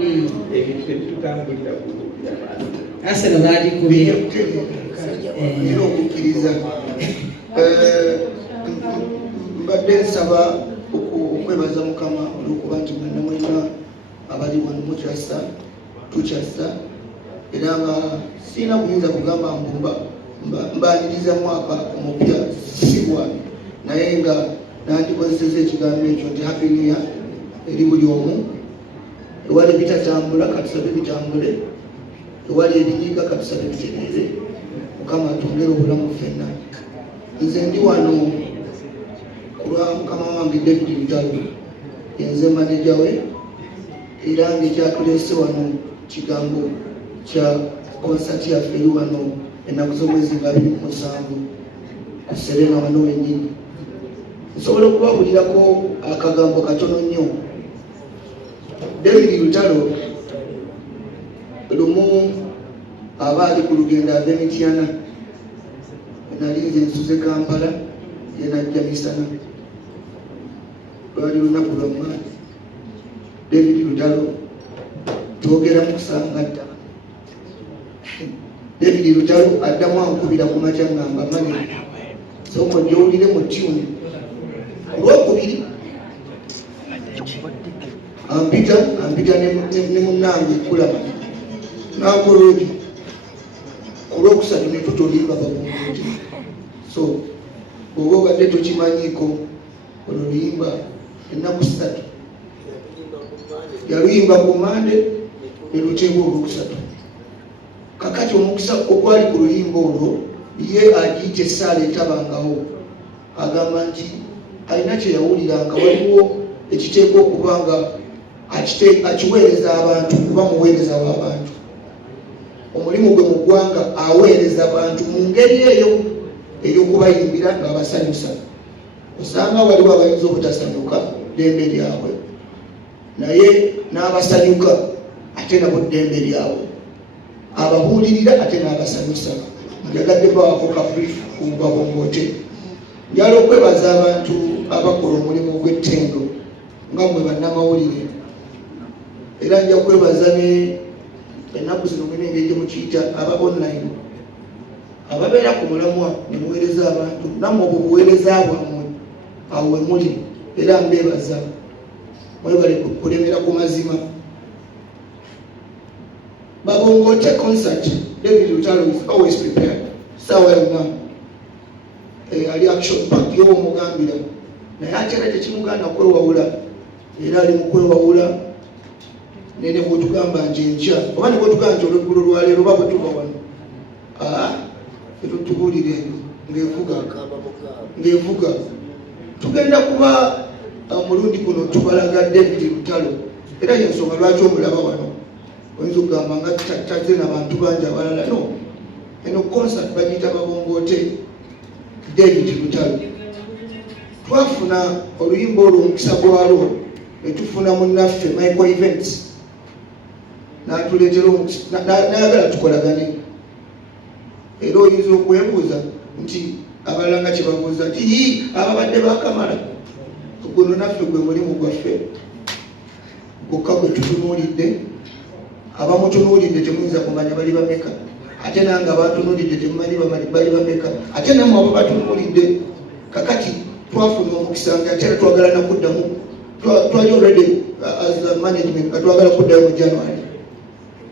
ebintu ebitutambulira kubuulira abantu Arsenal bagikubye era okukkiriza mbadde nsaba okwebaza Mukama olw'okuba nti mwenna mwenna abali wano mukyassa tukyassa era nga sirina kuyinza kugamba mbaniriza mwaka omupya sibwa naye nga nandikozeseza ekigambo ekyo nti happy new year eri buli omu. Ewali bitatambula katusabe bitambule, ewali ebinyiga katusabe bitereere. Mukama atwongere obulamu ffenna. Nze ndi wano kulwa mukama wange David Lutalo, yenze maneja we, era ng'ekyatuleese wano kigambo kya konsati yaffe eri wano ennaku z'omwezi nga 27 ku Serena wano wennyini. Nsobola okubabulirako akagambo katono nnyo. David Lutalo lumu aba ali ku lugendo ava Mityana, nali nze nsuze Kampala, ye najja misana. Lwali lunaku lwa maanyi. David Lutalo twogera mu kusangatta. David Lutalo addamu ankubira ku makya ngamba mani soko ojowulire mu tune olwokubiri ampita ne munnange kulama nakoloogi olwokusatu ne tutolimba babunguti. So bw'oba obadde tokimanyiiko olwo luyimba ennaku 3 yaluyimba ku Mande ne luteebwa olwokusatu. Kakati omukisa okwali ku luyimba olwo ye agiyita essaala etabangawo, agamba nti alina kye yawuliranga waliwo ekiteekwa okuba nga akiweereza abantu kuba muweereza w'abantu. Omulimu gwe mu ggwanga aweereza abantu mu ngeri eyo ey'okubayimbira ng'abasanyusa. Osanga waliwo abayinza obutasanyuka ddembe lyabwe, naye n'abasanyuka ate nabo ddembe lyabwe, ababuulirira ate n'abasanyusa. Njagadde bawako ka brief ku babongote. Njala okwebaza abantu abakola omulimu gw'ettendo nga mmwe bannamawulire, era nja kwebaza ennaku zino mwene engeri gye mukiyita aba online ababeera ku mulamwa ne muweereza abantu, nammwe obwo buweereza bwammwe awo we muli, era mbeebaza mwebale kulemera ku mazima. Babongote concert, David Lutalo is always prepared. Sawa yonna ali action pack yo omugambira, naye ate era tekimuganda kwewawula, era ali mu kwewawula nene bwetugamba nti enkya oba ne bwetugamba nti olweggulo lwaleero oba bwetuba wano etutubuulire ng'evuga tugenda kuba omulundi guno tubalaga David Lutalo, era yensonga lwaki omulaba wano oyinza okugamba nga tazze n'abantu bangi abalala. No, eno concert bagiyita babongote David Lutalo. Twafuna oluyimba olwo omukisa gwalwo ne tufuna munnaffe Michael Events n'atuleetera n'ayagala tukolagane. Era oyinza okwebuuza nti abalala nga kye babuuza nti ababadde bakamala, guno naffe gwe mulimu gwaffe gwokka gwe tutunuulidde. Abamutunuulidde temuyinza kumanya bali bameka, ate nange abatunuulidde temumanyi bali bameka, ate nammwe abo batunuulidde. Kakati twafuna omukisa nga ate twagala nakuddamu, twali already as a management nga twagala kuddayo mu January.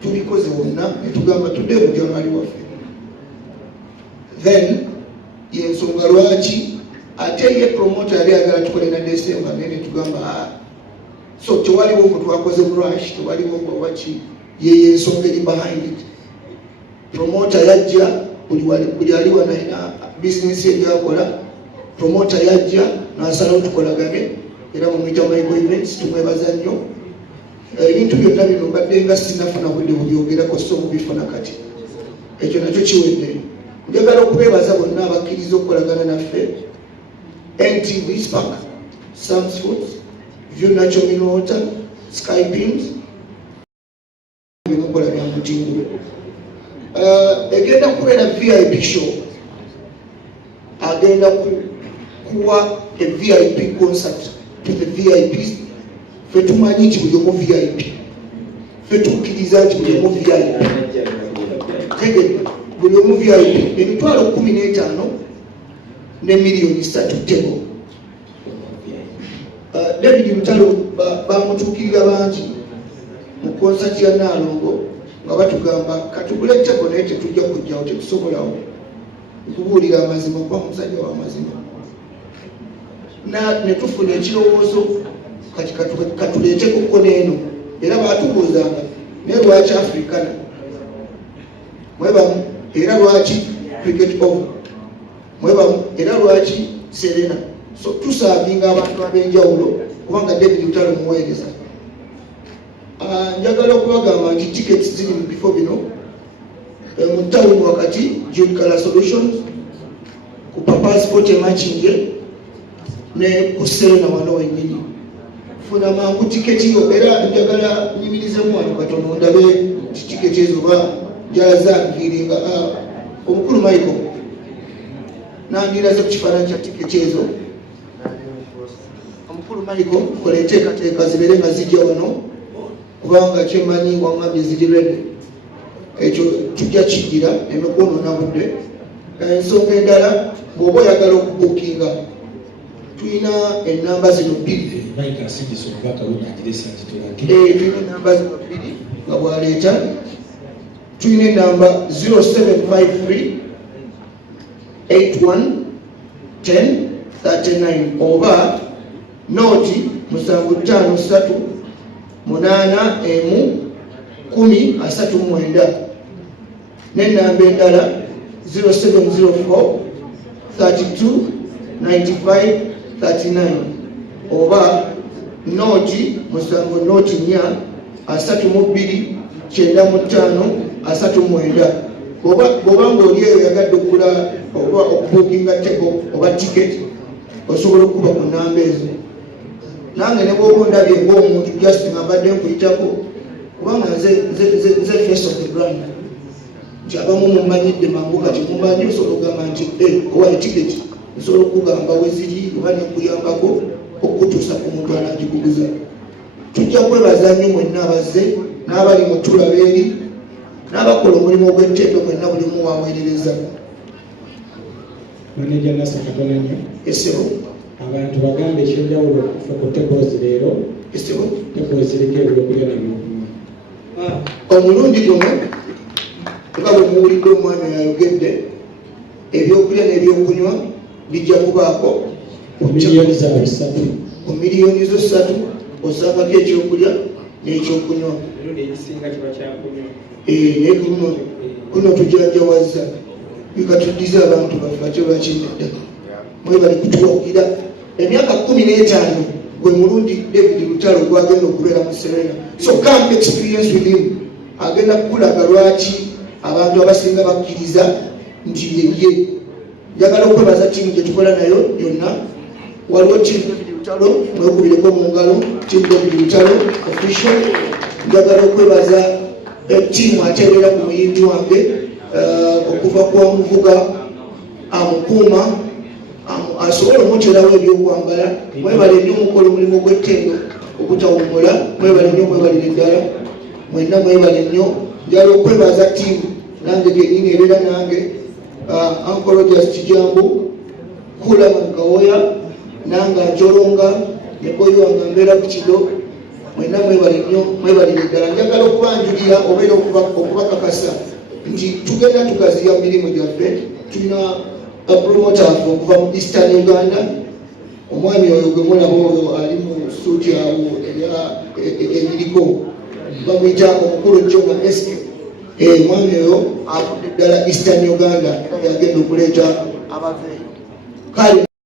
Tulikoze wonna ne tugamba tudde mu January waffe. Then yensonga lwaki ate ye promoter yali agala tukole na December, naye ne tugamba so tewaliwo ngo twakoze rush, tewaliwo ngo waki, ye ensonga eri behind it. Promoter yajja, buli ali wanaina business ye gyakola, promoter yajja n'asalawo tukolagane, era mumuyita Michael Events tumwebaza nnyo. Ebintu byonna bino mbadde nga sinafuna budde bubyogerako, so mubifuna kati, ekyo nakyo kiwedde. Njagala okubeebaza bonna abakkiriza okukolagana naffe, NTV Spark, Sam's Foods, View Natural Mineral Water, Sky Beams, bimukola bya mutindo. Egenda kubeera VIP show, agenda kuwa a VIP concert to the VIPs. Ffe tumanyi nti buli omu VIP, ffe tukkiriza nti buli omu VIP tegedde buli omu VIP emitwalo 15 ne miliyoni 3 ttebo. David Lutalo bamutuukirira bangi mu konsati ya Nalongo nga batugamba katugule ttebo naye tetujja kujjawo tetusobolawo okubuulira amazima kuba musajja wa mazima ne tufuna ekirowoozo kati katuleeteko neeno era baatubuuzanga naye lwaki Africana mwebamu era lwaki cricket over mwebamu era lwaki Serena. So tusaavinga abantu ab'enjawulo kubanga David Lutalo muweereza. Njagala okubagamba nti tickets ziri mu bifo bino mu tawuni wakati Jude Color Solutions ku Papa Sport Machinge ne ku Serena wano wennyini. Funa mangu tiketi yo era njagala nyimirizemu wano katono ndabe tiketi ezo ba njala zangiringa omukulu Michael nandiraze ku kifaananyi kya tiketi ezo. Omukulu Michael kola enteekateeka zibeere nga zijja wano kubanga kyemanyi wangambye ziri redi ekyo tujja kijjira emikono budde. Ensonga endala bw'oba oyagala okubukinga tulina ennamba zino bbiri tulina ennamba zino bbiri nga bwaleeta tulina ennamba 0753 81 10 39 oba noti 753 8 10 39 n'ennamba endala 0704 32 95 39 oba noti 7 noti 4 32 95 bw'oba ng'oli eyo yagadde okugula oba okubukinga tebo oba tiketi osobola okuba ku nnamba ezo. Nange ne bw'oba ondabye ng'omuntu just nga mbadde nkuyitako kubanga nze face of the ground nti abamu mumanyidde mangu kati mumanyi osobola okugamba nti owa etiketi osobola okugamba weziri oba nekuyambako okutuusa ku muntu anagikuguza. Tujja kwebaza nnyo mwenna abazze n'abali mu tulaba eri n'abakola omulimu ogw'ettendo mwenna buli omu waweerereza. Manager Nasa katono nnyo. Esebo abantu bagambe ekyenjawulo okufa ku tables leero. Esebo tables ziriko ebyokulya n'ebyokunywa. Omulundi guno nga bwe muwulidde omwami ayogedde ebyokulya n'ebyokunywa bijja kubaako miliyoni za 3 ku miliyoni zo 3 osangako ekyokulya n'ekyokunywa. Naye kuno tujanjawazza bikatuddiza abantu baffe ate lwakinedda mwebali kutuwagira. Emyaka 15 gwe mulundi David Lutalo gwagenda okubeera mu Serena. So come experience with him. Agenda kukulaga lwaki abantu abasinga bakkiriza nti yeye. Njagala okwebaza tiimu gye tukola nayo yonna. Waliwo tiimu David Lutalo mwekubireko mu ngalo tiimu David Lutalo official. Njagala okwebaza tiimu ateerera ku muyindu wange okuva ku Wamuvuga amukuuma asobola omuteerawo ebyokwambala. Mwebale nnyo omukola omulimu gw'ettendo okutawummula. Mwebale nnyo mwebalire ddala mwenna mwebale nnyo. Njagala okwebaza tiimu nange kennyini ebeera nange Uncle Rogers Kijambu Kula Mankawoya nanga Njolonga ne boyi wange mbeera ku Kido. Mwenna mwebale nnyo mwebalire ddala. Njagala okubanjulira obeera okubakakasa nti tugenda tugaziya mu mirimu gyaffe. Tulina promoter okuva mu Eastern Uganda. Omwami oyo gwe mulaba oyo ali mu suuti awo ebiriko bamuyita omukulu Joma SK. Omwami oyo avudde ddala Eastern Uganda yagenda okuleeta abaveeyo.